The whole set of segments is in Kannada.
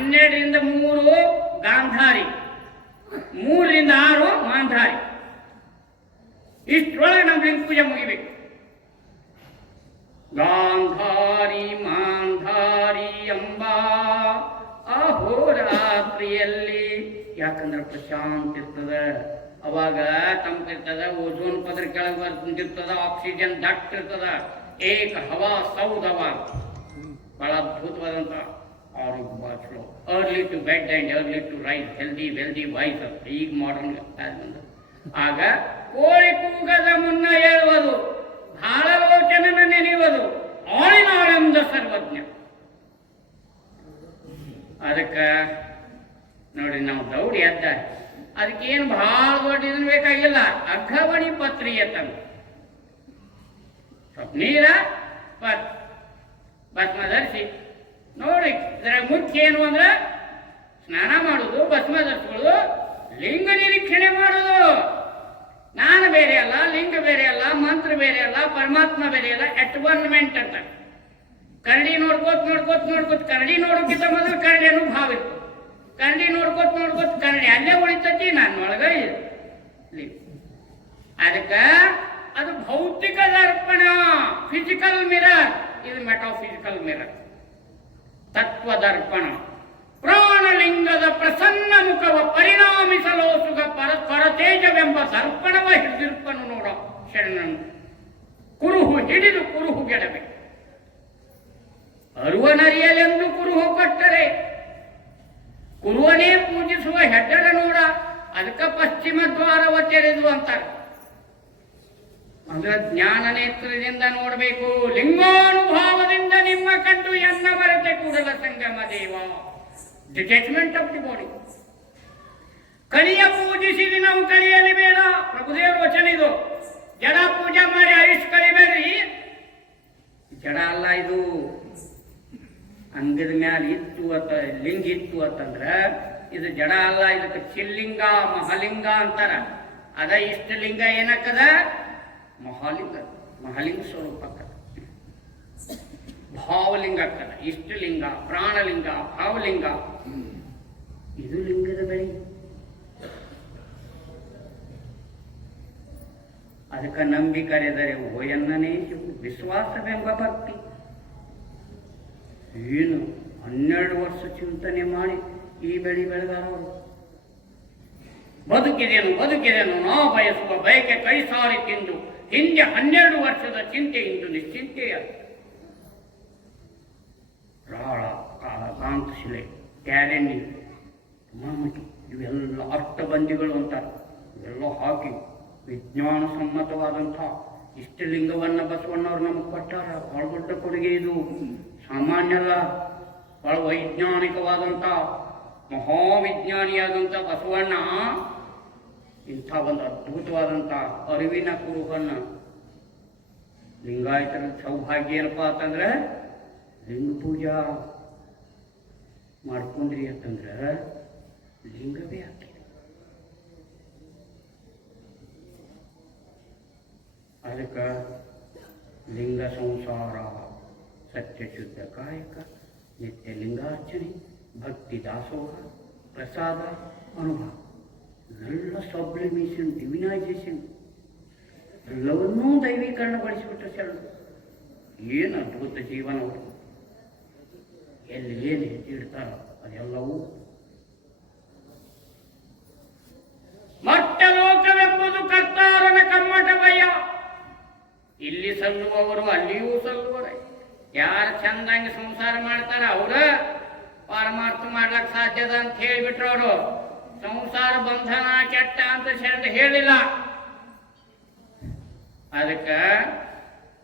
ಹನ್ನೆರಡರಿಂದ ಮೂರು ಗಾಂಧಾರಿ, ಮೂರರಿಂದ ಆರು ಮಾಂಧಾರಿ. ಇಷ್ಟೊಳಗೆ ನಮ್ಮ ಲಿಂಗ ಪೂಜೆ ಮುಗಿಬೇಕು. ಗಾಂಧಾರಿ, ಮಾಂಧಾರಿ ಎಂಬ ಅಹೋರಾತ್ರಿಯಲ್ಲಿ ಯಾಕಂದ್ರೆ ಪ್ರಶಾಂತ ಇರ್ತದ. ಅವಾಗ ತಂಪಿರ್ತದ ಓಝೋನ್ ಪದರ ಕೆಳಗೆ ಬರ್ತಿರ್ತದ, ಆಕ್ಸಿಜನ್ ದಟ್ಟ ಇರ್ತದ ಏಕ ಹವಾ ಸೌದವ ಬಹಳ ಅದ್ಭುತವಾದಂತ ಭಾಳ ಚಲೋ early to bed and early to rise healthy wealthy wise ಅಂತ ಈಗ ಮಾಡರ್ನ್ ಆಗ ಕೋಳಿ ಕೂಗದ ಮುನ್ನ ಹೇಳುವುದು. ಭಾಳ ಲೋಚನನ ನೆನೆಯುವುದು. ಆಳಿನಾಳೆಂದ ಸರ್ವಜ್ಞ. ಅದಕ್ಕೆ ನೋಡಿ ನಾವು ದೌಡಿ ಅದ್ದ. ಅದಕ್ಕೇನು ಭಾಳ ದೊಡ್ಡ ಇದನ್ನ ಬೇಕಾಗಿಲ್ಲ. ಅಘವಣಿ ಪತ್ರಿಯ ತಂದು ಸ್ವಲ್ಪ ನೀರ ಬಸ್ ಭಸ್ಮ ಧರಿಸಿ ನೋಡಿ, ಇದ್ರಾಗ ಮುಖ್ಯ ಏನು ಅಂದ್ರೆ ಸ್ನಾನ ಮಾಡುವುದು ಭಸ್ಮ ಧರಿಸ್ಕೊಳ್ಳೋದು, ಲಿಂಗ ನಿರೀಕ್ಷಣೆ ಮಾಡೋದು. ನಾನು ಬೇರೆ ಅಲ್ಲ, ಲಿಂಗ ಬೇರೆ ಅಲ್ಲ, ಮಂತ್ರ ಬೇರೆ ಅಲ್ಲ, ಪರಮಾತ್ಮ ಬೇರೆ ಅಲ್ಲ ಅಟ್ವರ್ನ್ಮೆಂಟ್ ಅಂತ. ಕರಡಿ ನೋಡ್ಕೋತ್ ನೋಡ್ಕೋತ್ ನೋಡ್ಕೋತ್ ಕರಡಿ ನೋಡೋಕ್ಕಿಂತ ಮೊದಲು ಕರಡಿ ಅನ್ನೋ ಭಾವ ಇತ್ತು. ಕರಡಿ ನೋಡ್ಕೋತ್ ನೋಡ್ಕೋತ್ ಕರಡಿ ಅಲ್ಲೇ ಉಳಿತತಿ, ನಾನು ಒಳಗ ಅದಕ್ಕೆ ಅದು ಭೌತಿಕ ದರ್ಪಣ ಫಿಸಿಕಲ್ ಮಿರರ್ ಇದು ಮೆಟಾಫಿಸಿಕಲ್ ಮಿರರ್ ತತ್ವ ದರ್ಪಣ ಪ್ರಾಣಲಿಂಗದ ಪ್ರಸನ್ನ ಮುಖವ ಪರಿಣಾಮಿಸಲು ಸುಖ ಪರ ಪರತೇಜವೆಂಬ ದರ್ಪಣವ ಹಿಡಿದಿರ್ಪನು ನೋಡ ಶರಣನು. ಕುರುಹು ಹಿಡಿದು ಕುರುಹು ಗೆಡಬೇಕು. ಅರುವನರಿಯಲೆಂದು ಕುರುಹು ಕೊಟ್ಟರೆ ಕುರುವನೇ ಪೂಜಿಸುವ ಹೆಡ್ಡರ ನೋಡ, ಅದಕ್ಕ ಪಶ್ಚಿಮ ದ್ವಾರವ ತೆರೆದು ಅಂತಾರೆ ಅಂದ್ರೆ ಜ್ಞಾನ ನೇತ್ರದಿಂದ ನೋಡಬೇಕು, ಲಿಂಗಾನುಭಾವದಿಂದ ನಿಮ್ಮ ಕಂಡು ಎನ್ನ ಬರತೆ Kudala Sangama Deva. Detachment of the body ಕಲಿಯ ಪೂಜಿಸಿದ ನಾವು ಕಲಿಯಲಿ ಬೇಡ. ಪ್ರಭುದೇವರ ವಚನ ಇದು. ಜಡ ಪೂಜೆ ಮಾಡಿ ಆಯುಷ್ ಕಲಿಬೇಡ್ರಿ. ಜಡ ಅಲ್ಲ ಇದು. ಅಂಗದ ಮ್ಯಾಲ ಇತ್ತು ಅತ್ತ ಲಿಂಗ ಇತ್ತು ಅಂತಂದ್ರ, ಇದು ಜಡ ಅಲ್ಲ, ಇದಕ್ಕೆ ಚಿಲ್ಲಿಂಗ, ಮಹಾಲಿಂಗ ಅಂತಾರ. ಅದ ಇಷ್ಟ ಲಿಂಗ ಏನಕ್ಕದ? ಮಹಾಲಿಂಗ ಮಹಾಲಿಂಗ ಸ್ವರೂಪ ಭಾವಲಿಂಗ ಭಾವಲಿಂಗ ಇಷ್ಟು ಇಷ್ಟಲಿಂಗ, ಪ್ರಾಣಲಿಂಗ, ಭಾವಲಿಂಗ. ಇದು ಲಿಂಗದ ಬೆಳೆ. ಅದಕ್ಕೆ ನಂಬಿ ಕರೆದರೆ ಓಯನ್ನನೇ ಶಿವು ವಿಶ್ವಾಸವೆಂಬ ಭಕ್ತಿ. ಏನು ಹನ್ನೆರಡು ವರ್ಷ ಚಿಂತನೆ ಮಾಡಿ ಈ ಬೆಳಿ ಬೆಳೆದಾರವರು ಬದುಕಿದೆನು ಬದುಕಿದೆನು, ನಾವು ಬಯಸುವ ಬಯಕೆ ಕೈ ಸಾರಿ ತಿಂದು, ಹಿಂದೆ ಹನ್ನೆರಡು ವರ್ಷದ ಚಿಂತೆ ಇಂದು ನಿಶ್ಚಿಂತೆಯ. ರಾಳ ಕಾಂತಶಿಲೆ ಟ್ಯಾಲೆಂಡಿ ಮಮ್ಮಟಿ ಇವೆಲ್ಲ ಅರ್ಥಬಂಧಿಗಳು ಅಂತ ಇವೆಲ್ಲ ಹಾಕಿ ವಿಜ್ಞಾನ ಸಮ್ಮತವಾದಂಥ ಇಷ್ಟಲಿಂಗವನ್ನು ಬಸವಣ್ಣವ್ರು ನಮಗೆ ಕೊಟ್ಟಾರ. ಬಹಳ ದೊಡ್ಡ ಕೊಡುಗೆ ಇದು. ಸಾಮಾನ್ಯ ಅಲ್ಲ ಬಹಳ ವೈಜ್ಞಾನಿಕವಾದಂಥ ಮಹಾವಿಜ್ಞಾನಿಯಾದಂಥ ಬಸವಣ್ಣ ಇಂಥ ಒಂದು ಅದ್ಭುತವಾದಂಥ ಅರಿವಿನ ಕುರುಹನ್ನು ಲಿಂಗಾಯತರ ಸೌಭಾಗ್ಯ ಏನಪ್ಪ ಅಂತಂದ್ರೆ ಲಿಂಗ ಪೂಜಾ ಮಾಡ್ಕೊಂಡ್ರಿ ಅಂತಂದ್ರೆ ಲಿಂಗವೇ ಹಾಕಿ ಅದಕ್ಕೆ ಲಿಂಗ ಸಂಸಾರ ಸತ್ಯಶುದ್ಧ ಕಾಯಕ, ನಿತ್ಯ ಲಿಂಗಾರ್ಚನೆ, ಭಕ್ತಿ ದಾಸೋಹ, ಪ್ರಸಾದ, ಅನುಭವ. ಎಲ್ಲ ಸಬ್ಲಿಮೇಷನ್ ಡಿವಿನೈಸೇಷನ್ ಎಲ್ಲವನ್ನೂ ದೈವೀಕರಣಗೊಳಿಸಿಬಿಟ್ಟ ಸರ್ ಏನು ಅದ್ಭುತ ಜೀವನ ಅವರು. ಎಲ್ಲಿ ಏನು ಹೆಜ್ಜಿಡ್ತಾರೋ ಅದೆಲ್ಲವೂ. ಮಟ್ಟ ಲೋಕವೆಂಬುದು ಕರ್ತಾರನ ಕಮ್ಮಟ ಇಲ್ಲಿ ಸಲ್ಲುವವರು, ಅಲ್ಲಿಯೂ ಸಲ್ಲುವರೆ. ಯಾರು ಚಂದಂಗೆ ಸಂಸಾರ ಮಾಡ್ತಾರ ಅವ್ರ. ಪರಮಾರ್ಥ ಮಾಡ್ಲಕ್ಕೆ ಸಾಧ್ಯದ ಅಂತ ಹೇಳಿಬಿಟ್ರು ಅವರು. ಸಂಸಾರ ಬಂಧನ ಕೆಟ್ಟ ಅಂತ ಶರಣ ಹೇಳಿಲ್ಲ. ಅದಕ್ಕ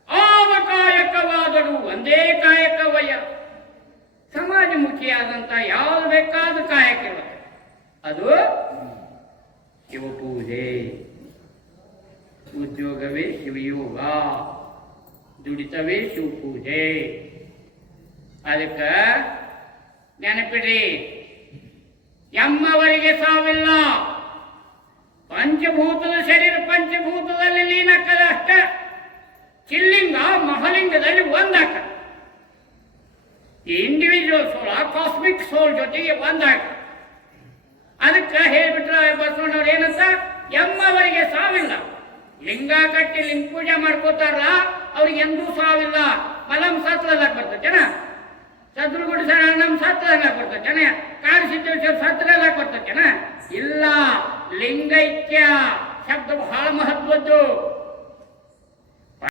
ಆವ ಕಾಯಕವಾದಳು ಒಂದೇ ಕಾಯಕವಯ್ಯ ಸಮಾಜಮುಖಿಯಾದಂತ ಯಾವ್ದು ಬೇಕಾದ ಕಾಯಕ ಅದು ಅದು ಶಿವಪೂಜೆ ಉದ್ಯೋಗವೇ ಶಿವಯೋಗ ದುಡಿತವೇ ಶಿವಪೂಜೆ ಅದಕ್ಕೆ ನೆನಪಿಡ್ರಿ ಎಮ್ಮವರಿಗೆ ಸಾವಿಲ್ಲ. ಪಂಚಭೂತದ ಶರೀರ ಪಂಚಭೂತದಲ್ಲಿ ಲೀನಕ್ಕದ ಅಷ್ಟ. ಚಿಲ್ಲಿಂಗ, ಮಹಲಿಂಗದಲ್ಲಿ ಒಂದಾಕ. ಈ ಇಂಡಿವಿಜುವಲ್ ಸೋಲ್ ಕಾಸ್ಮಿಕ್ ಸೋಲ್ ಜೊತೆಗೆ ಒಂದಾಗ ಅದಕ್ಕೆ ಹೇಳ್ಬಿಟ್ರ ಬಸವಣ್ಣವ್ರು ಏನಂತ? ಎಮ್ಮವರಿಗೆ ಸಾವಿಲ್ಲ. ಲಿಂಗ ಕಟ್ಟಿ ಲಿಂಗ ಪೂಜೆ ಮಾಡ್ಕೋತಾರಲ್ಲ ಅವ್ರಿಗೆ ಎಂದೂ ಸಾವಿಲ್ಲ. ಮಲಂ ಸತ್ಲದಾಗ ಜನ ಚಂದ್ರಗುಡಿ ನಮ್ಮ ನಮ್ ಬರ್ತದೆ ಬರ್ತೈತೆನ? ಸರ್ಕಾರ ಸಿದ್ದೇಶ್ವರ ಸತ್ತನೆಲ್ಲ ಇಲ್ಲ ಲಿಂಗೈಕ್ಯ ಶಬ್ದ ಬಹಳ ಮಹತ್ವದ್ದು.